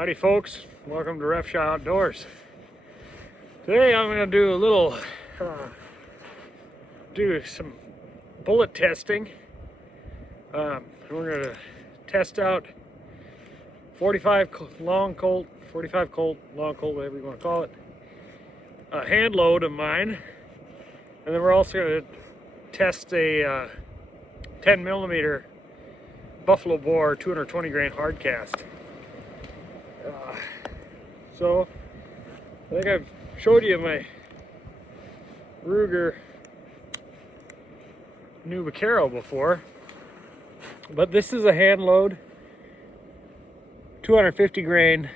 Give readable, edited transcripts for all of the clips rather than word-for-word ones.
Howdy folks, welcome to Rough Shot Outdoors. Today I'm going to do a little, do some bullet testing. We're going to test out 45 long Colt, 45 Colt, long Colt, whatever you want to call it, a hand load of mine. And then we're also going to test a 10 millimeter buffalo bore 220 grain hard cast. So I think I've showed you my Ruger new Vaquero before, but this is a hand load 250 grain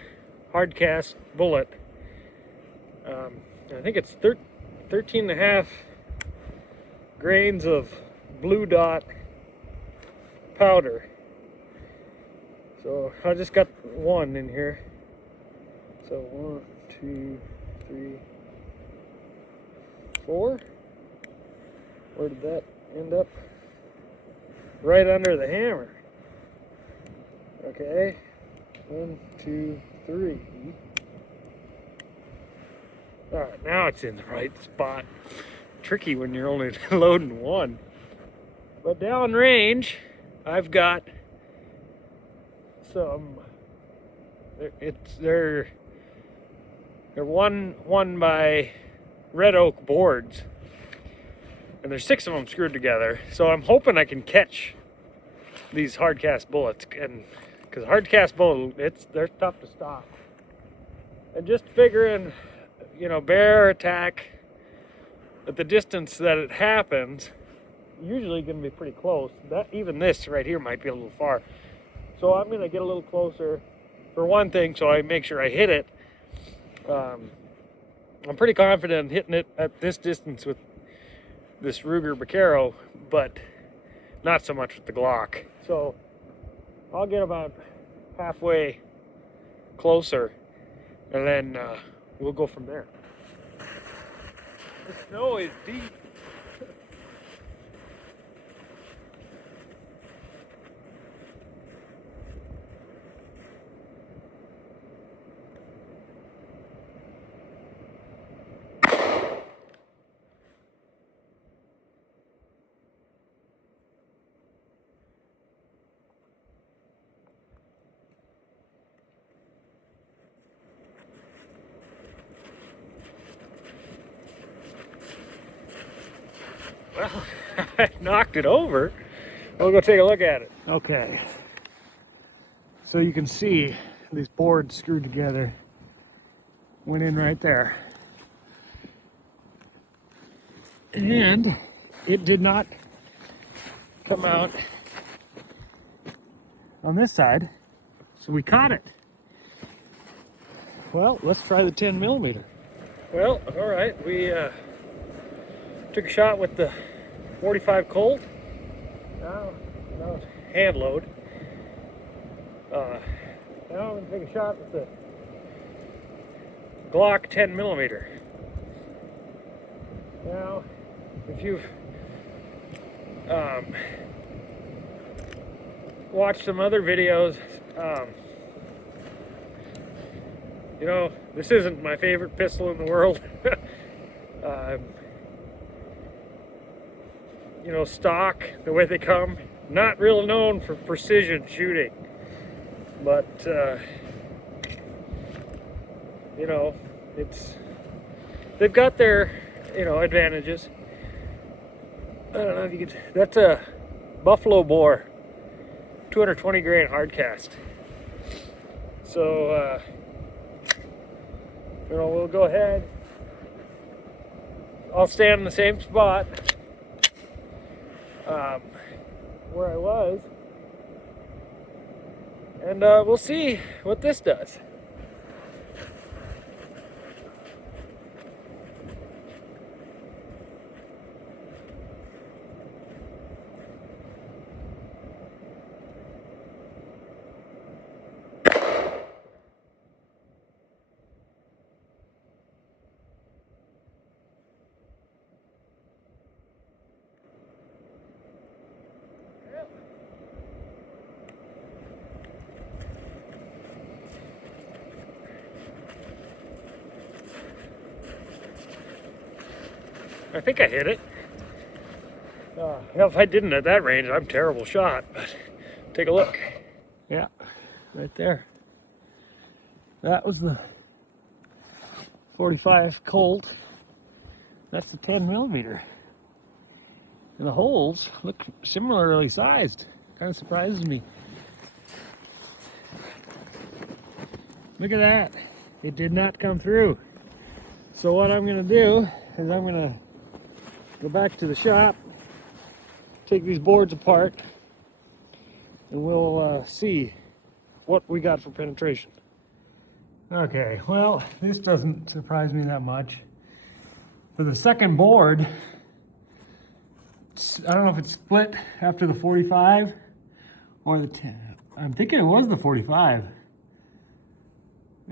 hard cast bullet. I think it's 13 and a half grains of blue dot powder. So I just got one in here. So 1, 2, 3, 4. Where did that end up? Right under the hammer. Okay. 1, 2, 3. Alright, now it's in the right spot. Tricky when you're only loading one. But downrange, I've got some. They're one by red oak boards, and there's 6 of them screwed together. So I'm hoping I can catch these hard cast bullets, and because hard cast bullets, they're tough to stop. And just figuring, you know, bear attack at the distance that it happens, usually going to be pretty close. That even this right here might be a little far. So I'm going to get a little closer for one thing, so I make sure I hit it. I'm pretty confident in hitting it at this distance with this Ruger Vaquero, but not so much with the Glock. So I'll get about halfway closer, and then we'll go from there. The snow is deep. Well, I knocked it over. We'll go take a look at it. Okay. So you can see these boards screwed together. Went in right there. And it did not come out on this side. So we caught it. Well, let's try the 10 millimeter. Well, all right. We took a shot with the 45 Colt. Now it's hand load. Now I'm going to take a shot with the Glock 10 millimeter. Now, if you've watched some other videos, you know, this isn't my favorite pistol in the world. You know, stock, the way they come, not real known for precision shooting, but you know, they've got their, you know, advantages. I don't know if you could. That's a buffalo bore 220 grain hard cast. So you know, we'll go ahead. I'll stand in the same spot where I was, and we'll see what this does. I think I hit it. If I didn't at that range, I'm a terrible shot. But take a look. Yeah, right there. That was the 45 Colt. That's the 10 millimeter. And the holes look similarly sized. Kind of surprises me. Look at that. It did not come through. So what I'm going to do is I'm going to go back to the shop, take these boards apart, and we'll see what we got for penetration. Okay, well, this doesn't surprise me that much. For the second board, I don't know if it's split after the 45 or the 10. I'm thinking it was the 45.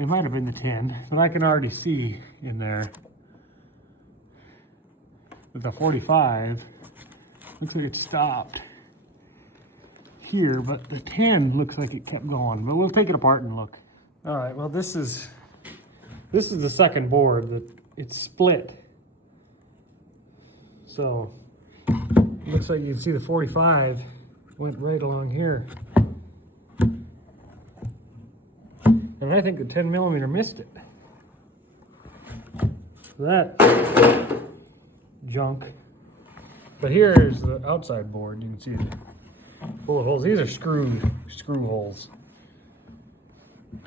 It might have been the 10, but I can already see in there that the 45 looks like it stopped here, but the 10 looks like it kept going. But we'll take it apart and look. All right, well, this is the second board that it's split. So it looks like you can see the 45 went right along here. And I think the 10 millimeter missed it. That junk. But here's the outside board. You can see the bullet holes. These are screw holes.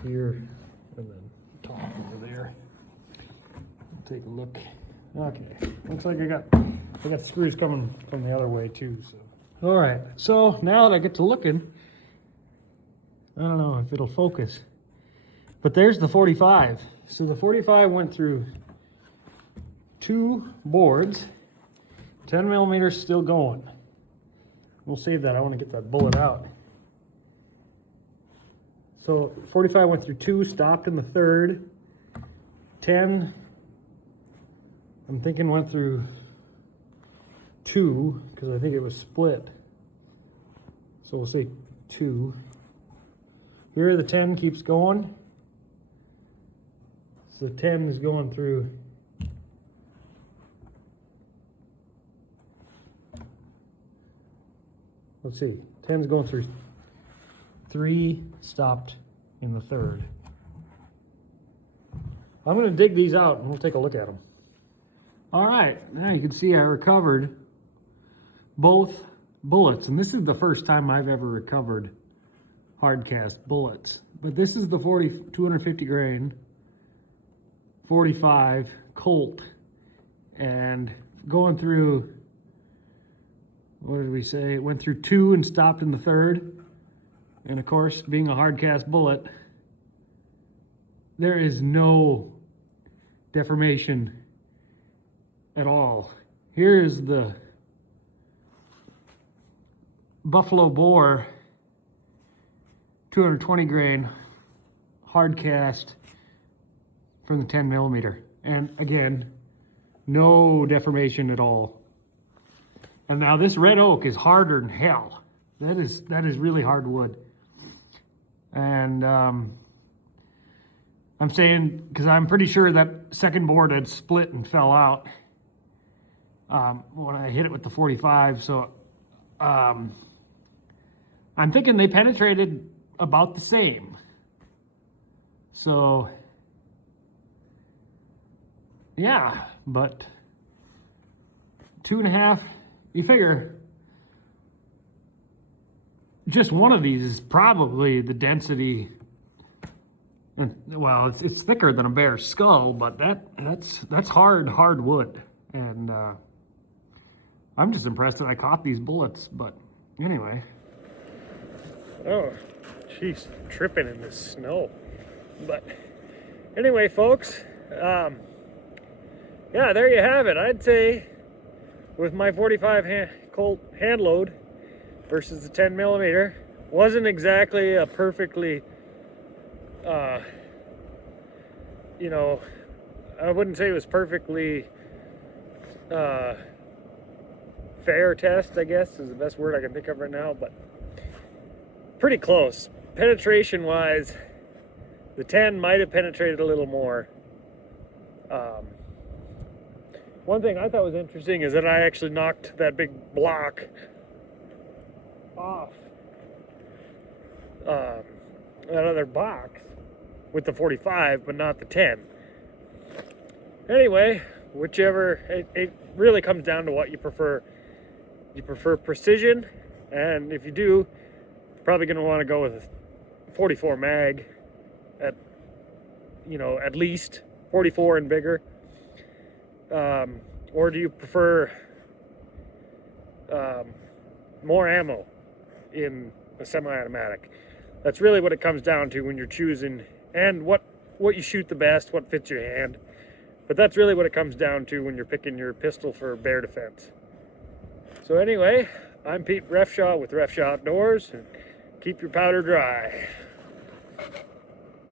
Here and then top over there. Take a look. Okay, looks like I got the screws coming from the other way too. So, all right. So now that I get to looking, I don't know if it'll focus. But there's the 45. So the 45 went through 2 boards. 10 millimeters still going. We'll save that. I want to get that bullet out. So 45 went through 2, stopped in the 3rd. 10, I'm thinking went through 2 because I think it was split. So we'll say 2. Here the 10 keeps going. So the 10 is going through let's see, 10's going through 3, stopped in the 3rd. I'm going to dig these out and we'll take a look at them. All right, now you can see I recovered both bullets, and this is the first time I've ever recovered hard cast bullets. But this is the 250 grain 45 Colt, and going through, what did we say? It went through 2 and stopped in the 3rd. And of course, being a hard cast bullet, there is no deformation at all. Here is the Buffalo Bore 220 grain hard cast from the 10 millimeter. And again, no deformation at all. And now this red oak is harder than hell. That is really hard wood. And I'm saying, because I'm pretty sure that second board had split and fell out when I hit it with the 45. So I'm thinking they penetrated about the same. So yeah, but 2.5, you figure just one of these is probably the density. Well, it's thicker than a bear's skull, but that's hard wood. And I'm just impressed that I caught these bullets. But anyway. Oh, jeez, tripping in this snow. But anyway, folks, yeah, there you have it. I'd say with my 45 Colt hand load versus the 10 millimeter, wasn't exactly a perfectly, you know, I wouldn't say it was perfectly fair test, I guess is the best word I can think of right now, but pretty close. Penetration wise, the 10 might have penetrated a little more. one thing I thought was interesting is that I actually knocked that big block off that other box with the 45, but not the 10. Anyway, whichever, it really comes down to what you prefer. You prefer precision, and if you do, you're probably going to want to go with a 44 mag at, at least 44 and bigger. Or do you prefer more ammo in a semi-automatic? That's really what it comes down to when you're choosing, and what you shoot the best, what fits your hand. But that's really what it comes down to when you're picking your pistol for bear defense. So anyway, I'm Pete Refshaw with Refshaw Outdoors, and keep your powder dry.